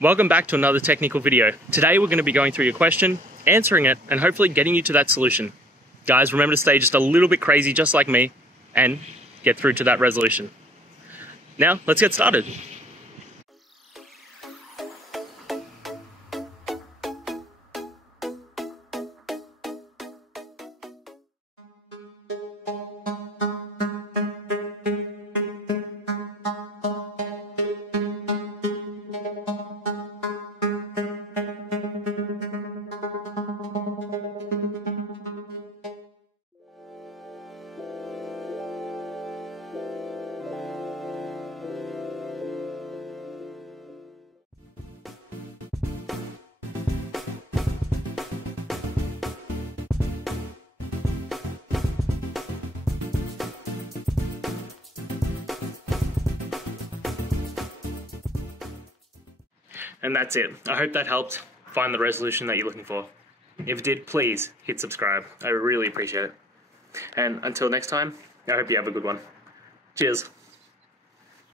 Welcome back to another technical video. Today we're going to be going through your question, answering it, and hopefully getting you to that solution. Guys, remember to stay just a little bit crazy just like me and get through to that resolution. Now, let's get started. And that's it. I hope that helped find the resolution that you're looking for. If it did, please hit subscribe. I really appreciate it. And until next time, I hope you have a good one. Cheers.